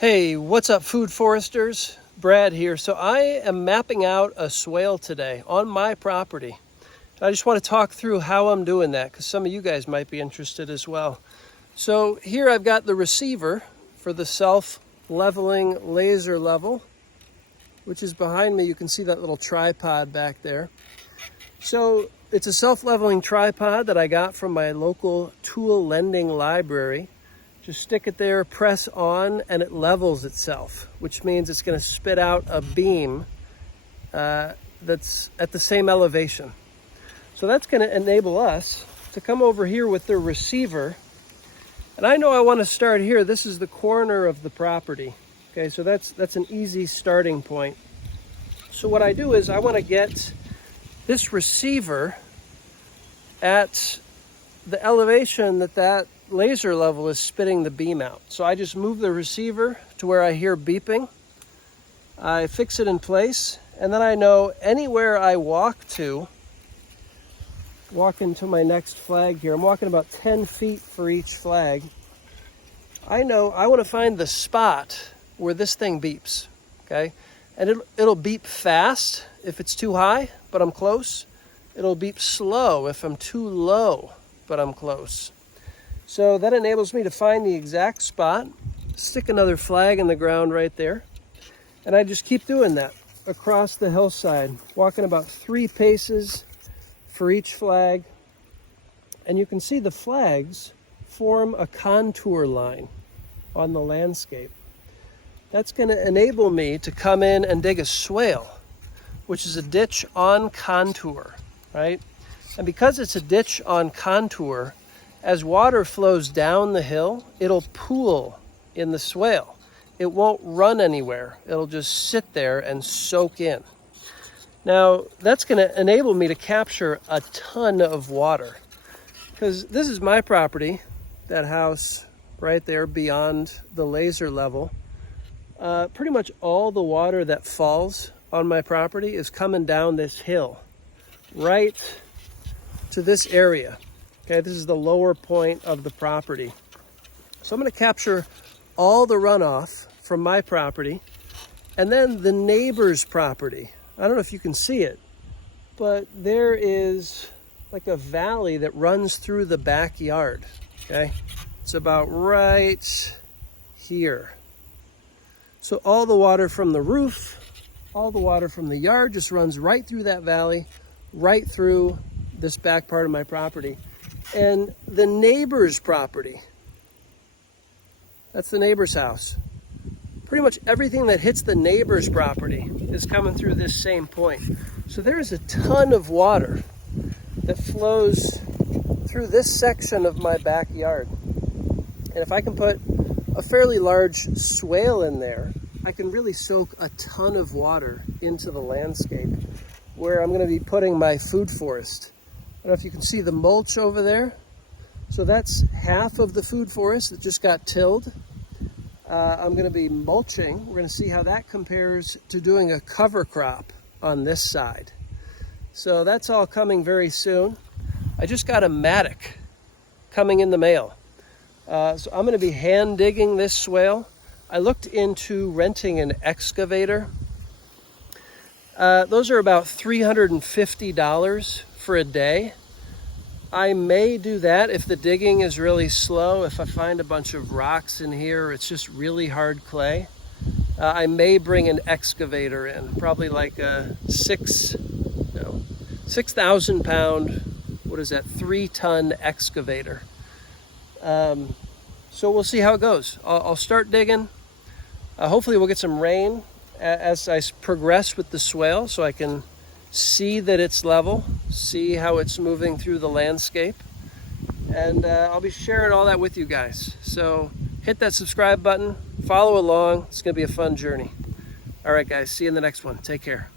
Hey, what's up, food foresters? Brad here. So I am mapping out a swale today on my property. I just want to talk through how I'm doing that because some of you guys might be interested as well. So here I've got the receiver for the self-leveling laser level, which is behind me. You can see that little tripod back there. So it's a self-leveling tripod that I got from my local tool lending library. Just stick it there, press on, and it levels itself, which means it's going to spit out a beam that's at the same elevation. So that's going to enable us to come over here with the receiver. And I know I want to start here. This is the corner of the property. Okay, so that's an easy starting point. So what I do is I want to get this receiver at the elevation that laser level is spitting the beam out. So I just move the receiver to where I hear beeping. I fix it in place, and then I know anywhere I walk into my next flag here. I'm walking about 10 feet for each flag. I know I want to find the spot where this thing beeps, okay? And it'll beep fast if it's too high, but I'm close. It'll beep slow if I'm too low, but I'm close. So that enables me to find the exact spot, stick another flag in the ground right there, and I just keep doing that across the hillside, walking about 3 paces for each flag. And you can see the flags form a contour line on the landscape. That's going to enable me to come in and dig a swale, which is a ditch on contour, right? And because it's a ditch on contour, as water flows down the hill, it'll pool in the swale. It won't run anywhere. It'll just sit there and soak in. Now, that's going to enable me to capture a ton of water. Because this is my property, that house right there beyond the laser level. Pretty much all the water that falls on my property is coming down this hill, right to this area. Okay, this is the lower point of the property. So I'm going to capture all the runoff from my property and then the neighbor's property. I don't know if you can see it, but there is like a valley that runs through the backyard. Okay, it's about right here. So all the water from the roof, all the water from the yard just runs right through that valley, right through this back part of my property. And the neighbor's property, that's the neighbor's house. Pretty much everything that hits the neighbor's property is coming through this same point. So there is a ton of water that flows through this section of my backyard. And if I can put a fairly large swale in there, I can really soak a ton of water into the landscape where I'm going to be putting my food forest. I don't know if you can see the mulch over there. So that's half of the food forest that just got tilled. I'm going to be mulching. We're going to see how that compares to doing a cover crop on this side. So that's all coming very soon. I just got a mattock coming in the mail. So I'm going to be hand digging this swale. I looked into renting an excavator. Those are about $350 for a day. I may do that if the digging is really slow. If I find a bunch of rocks in here, it's just really hard clay. I may bring an excavator in, probably like a 6,000 pound, 3-ton excavator. So we'll see how it goes. I'll start digging. Hopefully we'll get some rain as I progress with the swale so I can see that it's level, see how it's moving through the landscape. And I'll be sharing all that with you guys. So hit that subscribe button, follow along. It's going to be a fun journey. All right, guys, see you in the next one. Take care.